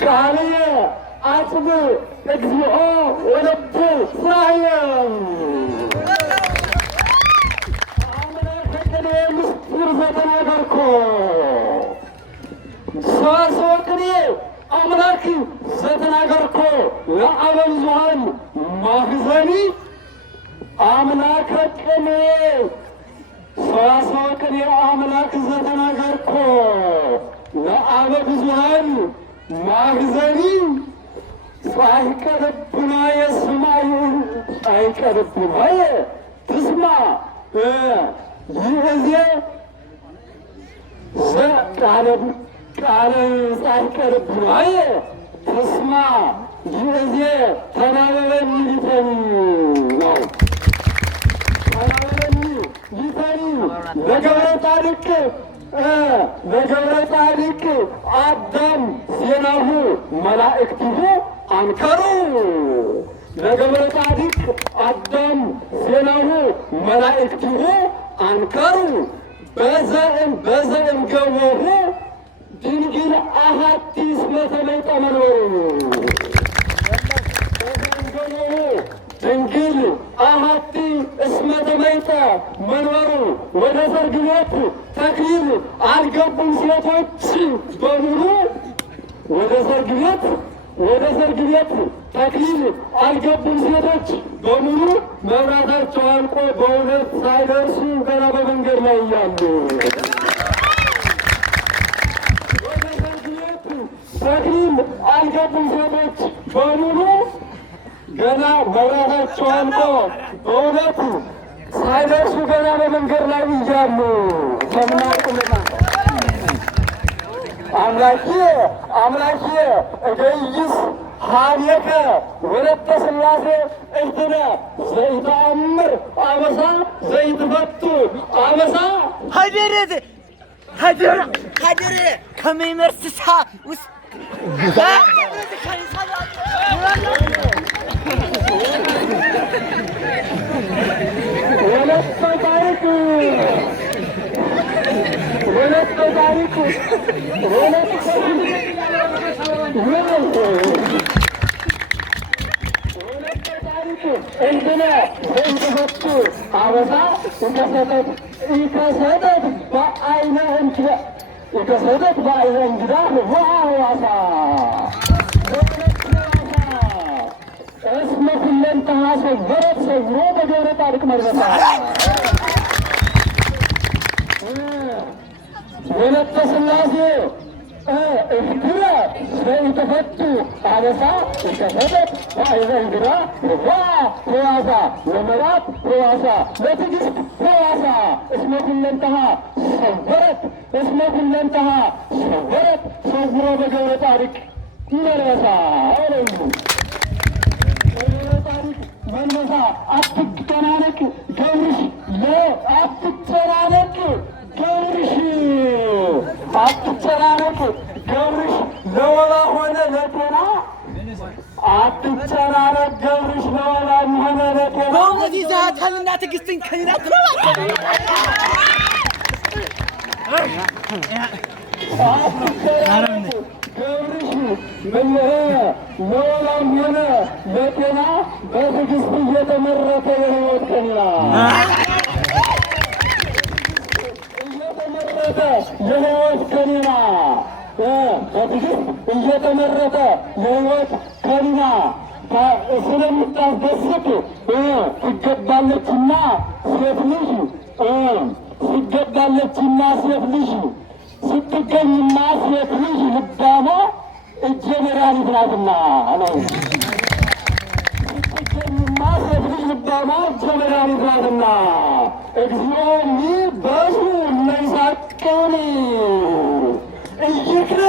ቃልየ አጽብ እግዚኦ ወለቱ ስራየ አምላክ ቅኔ ምስጢር ዘተናገርኮ ሰዋስወ ቅኔ አምላክ ዘተናገርኮ ለአበ ብዙኃን ማህዘኒ አምላከ ቅኔ ሰዋስወ ቅኔ አምላክ ዘተናገርኮ ለአበ ብዙኃን ማህዘኒ ጻድቀ ልቡናየ ስማይ ጻድቀ ልቡናየ ትስማ ይእዜ ቃለ ጻድቀ ልቡናየ ትስማ ይእዜ ተናበበኒ ሊተኒ ነው። ተናበበኒ ሊተኒ ለገብረ ጻድቅ ለገብረ ጻድቅ አዳም ዜናሁ መላእክቲሁ አንከሩ ለገብረ ጻድቅ አዳም ዜናሁ መላእክቲሁ አንከሩ በዘእም ገቦሁ ድንግል አሐቲ እስመ ተመይጠ መንበሩ በዘእም ገቦሁ ድንግል አሐቲ እስመ ተመይጠ መንበሩ ወደ ሰርግ ቤት ተክሊል አልገቡም ሴቶች በሙሉ ወደ ሰርግ ቤት ተክሊል አልገቡም ሴቶች በሙሉ መብራታቸው አልቆ በእውነት ሳይደርሱ ገና በመንገድ ላይ እያሉ ወደ ሰርግ ቤት ተክሊል አልገቡም ሴቶች በሙሉ ገና መብራታቸው አልቆ በእውነት ሳይደርሱ ገና በመንገድ ላይ እያሉ ተምናቁምና አምላኪየ እገይስ ሀቤከ ወለተ ሥላሴ እህትነ ዘይተአምር አበሳ ዘይትፈቱ አበሳ ሀደረ ከመይመርስሳ ውስጥ ወለተ ታሪክ እንድነ ዘይትፈቱ አበሳ ይከሰተት በአይነ እንግዳ ዋዋሳ እስመ ኩለንተሃ ሰወረት ሰውሮ በገብረ ጻድቅ መልበሳ ወለተ ሥላሴ እህትነ ዘይትፈቱ አበሳ ይከሰተት በአይነ እንግዳ ዋዋሳ ለመራት ዋዋሳ ለትዕግስት ዋዋሳ እስመ ኩለንተሃ ሰወረት ሰውሮ በገብረ ጻድቅ መልበሳ መልበሳ አትጨናነቅ ገብርሽ አትጨናነቅ ገብርሽ ለወባ ሆነ ለጤና አትጨናነቅ ገብርሽ ለወባ ሆነ ለጤና በእውነት ይዛታልና ትዕግስትን ከሌላ ገብርሽ ለወባም ሆነ ለጤና በትዕግስት እየተመረተ የሕይወት ቀና የሕይወት ከኒና በትዕግስት እየተመረተ የሕይወት ከኒና ስለምታስደስት ትገባለችና ሴት ልጅ ስትገኝማ ሴት ልጅ ልባሟ እጀ መድኃኒት ናትና ነው። ስትገኝማ ሴት ልጅ ልባሟ እጀ መድኃኒት ናትና እግዚኦኒ በሱ እነይሳቅኒ እይክል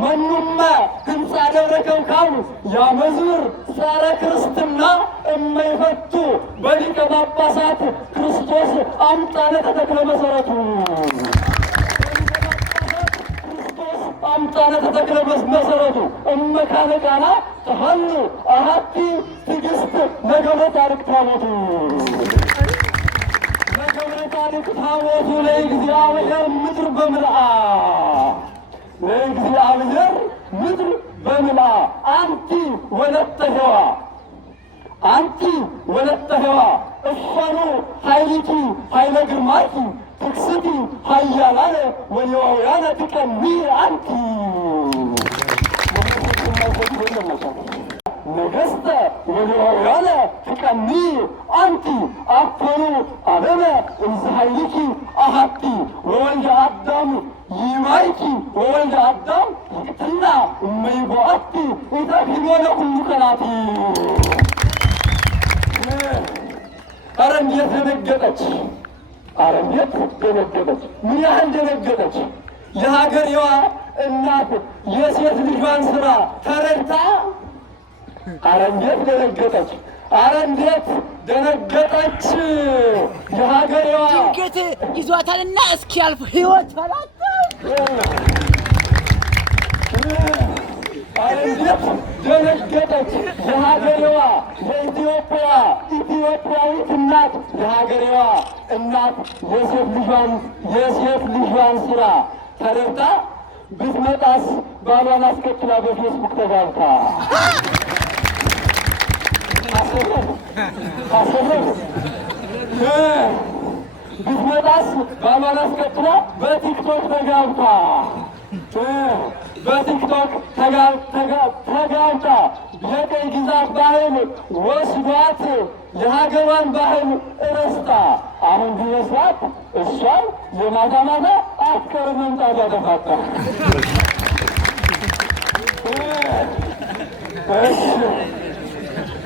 መኑመ ህንፃ ደብረ ከውካብ ያመዝር ጸረ ክርስትና እመይፈቱ በሊቀ ጳጳሳት ክርስቶስ አምጣነ ተተክለ መሰረቱ አምጣነ ተተክለ መሰረቱ እመካነ ቃና ተሃሉ አሐቲ ትዕግስት ለገብረ ጻድቅ ታቦቱ ለገብረ ጻድቅ ታቦቱ ለእግዚአብሔር ምድር በምልአ ለእግዚአብሔር ምድር በምላ አንቲ ወለተ ሔዋ አንቲ ወለተ ሔዋ እፈኑ ኃይሊኪ ኃይለ ግርማኪ ትክስቲ ኃያላነ ወሌዋውያነ ትቀኒ አንቲ ነገሥተ ወሌዋውያነ ትቀኒ አንቲ አፈኑ ዓለመ እንዘ ኃይሊኪ አሐቲ ወወልደ አዳም ይማይኪ ወወልደ አዳም ይቅትና እመይቦአቲ ኢተፊኖ ለኩሉ ቀናቲ። ኧረ እንዴት ደነገጠች! ኧረ እንዴት ደነገጠች! ምን ያህል ደነገጠች! የሀገሬዋ እናት የሴት ልጇን ሥራ ተረድታ ኧረ እንዴት ደነገጠች! ኧረ እንዴት ደነገጠች! የሀገሬዋ ድንገት ይዟታልና እስኪያልፍ ሕይወት በላት። ኧረ እንዴት ደነገጠች! የሀገሬዋ ኢትዮጵያዊት እናት የሀገሬዋ እናት የሴት ልጇን ሥራ ተረድታ ብትመጣስ ባሏን አስከትላ በፌስቡክ ተጋብታ ብትመጣስ ባሏን አስከትላ በቲክቶክ ተጋብታ ተጋብታ የቀይ ግዛት ባህል ወስዷት የሀገሯን ባህል እረስታ አሁን ቢመስላት እሷን የማታ ማታ አፍቀር መምጣቷ ተፋታ።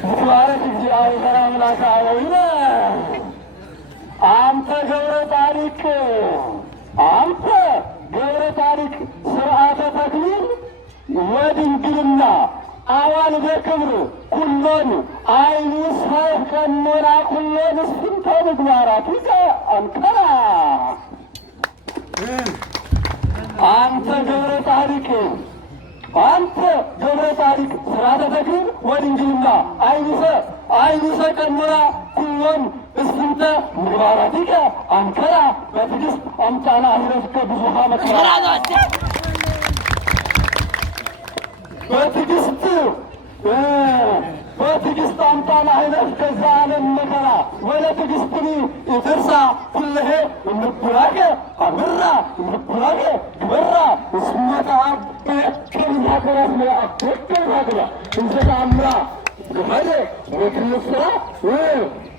ሙባረክ እግዚአብሔር አምላከ አበዊነ አንተ ገብረ ጻድቅ አንተ ገብረ ጻድቅ ስርዓተ ተክሊል ወድንግልና አዋል በክብር ኩሎን አይኑ ሰብ ቀኖና ኩሎን እስፍንተ ምግባራት ይዘ አንከራ አንተ ገብረ ጻድቅ አንተ ገብረ ጻድቅ ስርዓተ ተክሊል ወድንግልና አይኑ ሰብ ቀኖና ኩሎን እስፍንተ ምግባራት ይዘ አንከራ በትዕግስት አምጣና አህረፍከ ብዙሃ መከራ በትዕግስት አምጣና ኃይለፍ ከዛ ዓለም መከራ ወለ ትዕግስትኒ ይትርሳ ኩለሄ እንኩራጌ አብራ እንኩራጌ ግበራ እስመታ ከብዛከራት ከብዛከራ እንዘታ አምራ ግመደ በትልቅ ስራ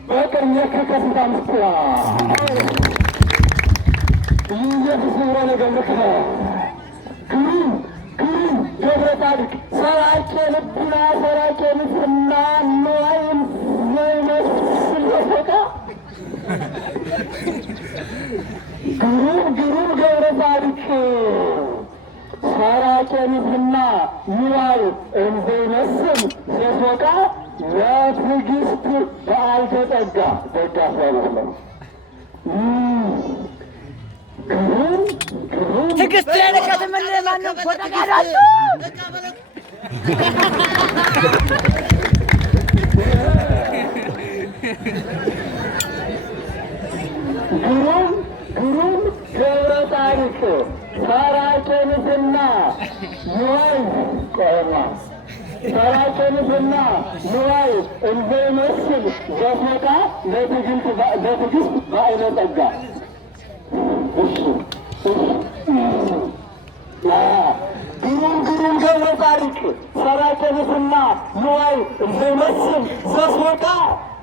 በቀኝ ከከፍታ ምስራ ኢየሱስ ወለ ገብርከ ግሩም ገብረ ጻድቅ ሰራቄ ልቡና ሰራቄ ንጽሕና ንዋይም ዘይመስል ተፈቃ ግሩም ገብረ ጻድቅ ሰራቄ ንጽሕና ንዋይ እንዘይመስል ተፈቃ ለትዕግስት በዓል ተጠጋ ደጋፍ ያለው ትዕግስት ያለካት ምን ማንም ወጣቃዳሉ ግሩም ገብረ ጻድቅ ሰራቄ ንጽሕና ንዋይ ቆማ ሰራቄ ንጽሕና ንዋይ እንዘይመስል ዘፈቃ ለትዕግስት በዓይነ ጸጋ ግሩም ገብረ ጻድቅ ሰራቄ ንጽሕና ንዋይ እንዘይመስል ዘፈቃ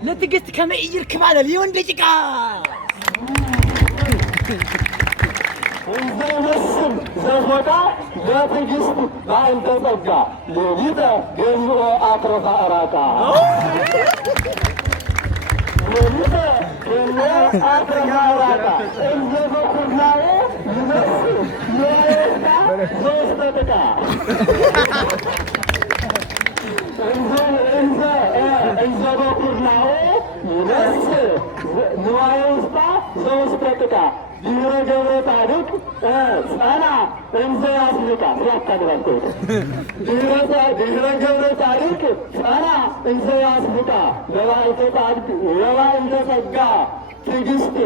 ለትዕግስት ከመይር ክባለል የወንድ ጭቃ እንዘይመስል ዘፈቃ ለትዕግስት በዓይነ ጸጋ ሌሊተ ገዝኦ አትረፋ እራቃ ሌሊተ ገዝኦ አትረፋ እራቃ እንዘ በኩርናዬ ይመስል የወጣ ዘውስተ ጥቃ እንዘ በኩርናዬ ይመስል ንዋየ ውስጣ ዘውስተ ጥቃ ድኅረ ገብረ ጻድቅ ጸና እንዘ ያስልቃ ያታድራቸው ድኅረ ገብረ ጻድቅ ጸና እንዘ ያስልቃ ለባዕልተ ጸጋ ትዕግስት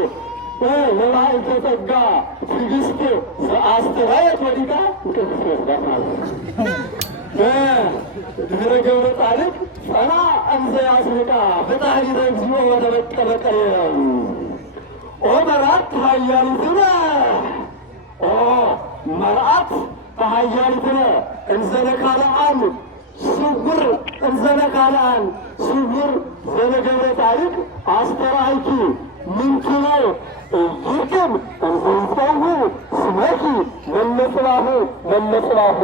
የባሕር ተጸጋ ትዕግስት ዘአስተርአየት ወዲቃ እንቅልፍ ሲወስዳት ማለት ነው። ድኅረ ገብረ ጻድቅ ጸና እንዘ ያስርቃ ፈጣሪተ እግዚኦ ወተበቀለ ቀልየ ኦ መርዓት ኃያሊትነ ኦ መርዓት ኃያሊትነ እንዘ ለካልአን ስውር እንዘ ለካልአን ስውር ዘለገብረ ጻድቅ አስተርአይኪ ምንትነ ይርክም እንዘ ይጸውዕ ስመኪ መለጽላሁ መለጽላሁ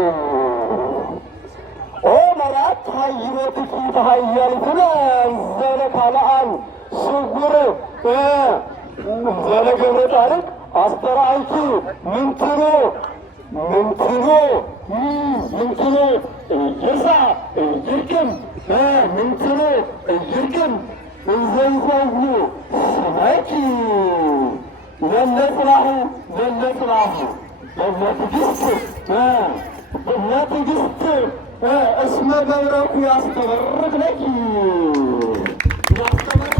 ኦ መርዓት ኃይሎትኪ ተኃያሊትነ እንዘ ለካልአን ስውር ዘለገብረ ጻድቅ አስተርአይኪ ምንትኑ ምንትኑ ምንትኑ ይርሳ ይርክም ምንትኑ ይርክም እንዘ ይጸውዕ ስመኪ ለለጽላሁ ለለጽላሁ ለትዕግስት ለትዕግስት እስመ መብረቁ ያስተበርቅ ለኪ ያስተበርቅ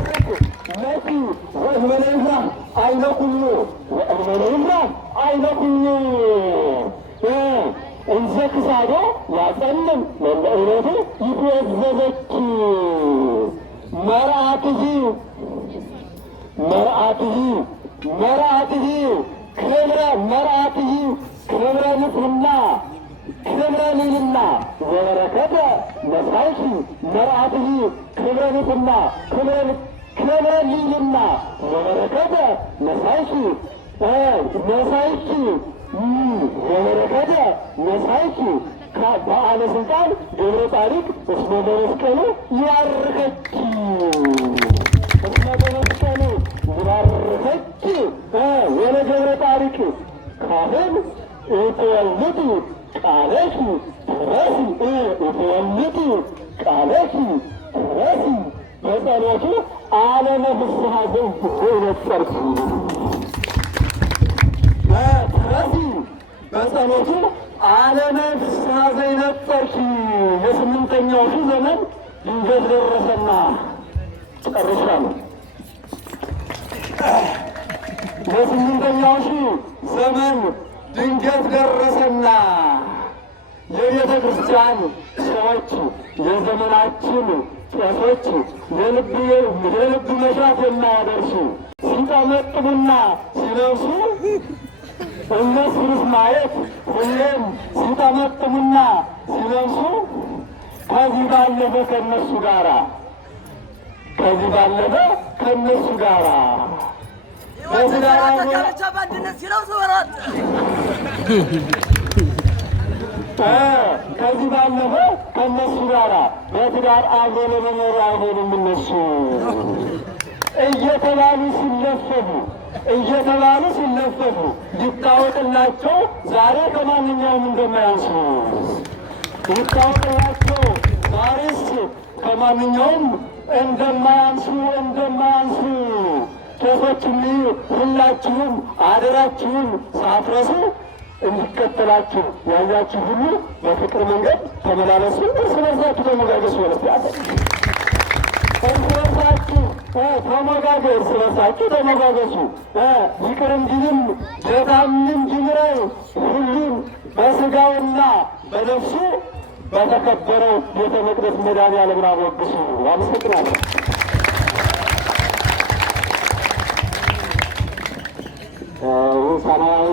ለኪ ወእንበለ ይፍራህ አይነ ኩሉ ወእንበለ ይፍራህ አይነ ኩሉ እንዘ ክሳዶ ያጸልም ለለዕለቱ ይትወዘዘኪ መርዓትሂ መርዓትሂ መርዓትሂ ክብረ መርዓትሂ ክብረ ንጽሕና ክብረ ልዕልና ወበረከተ ነሣእኪ መርዓትሂ ክብረ ንጽሕና ክብረ ልዕልና ወበረከተ ነሣእኪ ነሣእኪ ወበረከተ ነሣእኪ በዓለ ሥልጣን ገብረ ጻድቅ እስመ በመስቀሉ ይባርከኪ እስመ በመስቀሉ ይባርከኪ ወለገብረ ጻድቅ ካህን እትወልድ ቃለኪ ትረሲ እትወልድ ቃለኪ ትረሲ በጸሎቱ ዓለመ ፍስሐ ዘእንበጸርኪ ትረሲ በጸሎቱ ዓለመ ፍስሐ ዘይነጸርኪ። የስምንተኛው ሺህ ዘመን ድንገት ደረሰና ጨርሻለሁ። የስምንተኛው ሺህ ዘመን ድንገት ደረሰና የቤተ ክርስቲያን ሰዎች የዘመናችን ቄሶች የልብ መሻት የማያደርሱ ሲጠመጥሙና ሲለብሱ እነሱንስ ማየት ሁሌም ሲጠመጥሙና ሲለብሱ ከዚህ ባለፈ ከእነሱ ጋራ ከዚህ ባለፈ ከእነሱ ጋራ ከዚህ ባለፈ ከእነሱ ጋራ በትዳር አብሮ ለመኖር አይሆንም። እነሱ እየተባሉ ሲለፈፉ ይታወቅላቸው ዛሬ ከማንኛውም እንደማያንሱ ይታወቅላቸው ዛሬስ ከማንኛውም እንደማያንሱ ቄሶችም ሁላችሁም አደራችሁን ሳትረሱ እንዲከተላችሁ ያያችሁ ሁሉ በፍቅር መንገድ ተመላለሱ። እርስ በርሳችሁ ተሞጋገሱ። እርስ በርሳችሁ ተሞጋገሱ። ይቅር እንዲልም የታምን ጅምረው ሁሉም በሥጋውና በነፍሱ በተከበረው ቤተ መቅደስ መድኃኔዓለምን አወድሱ። አመሰግናለሁ። ይህ ሰማያዊ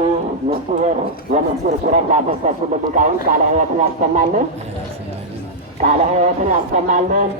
ምስጢር የምስጢር ሱረት ላፈሰሱልን ሊቃውንት ቃለ ሕይወትን ያሰማልን፣ ቃለ ሕይወትን ያሰማልን።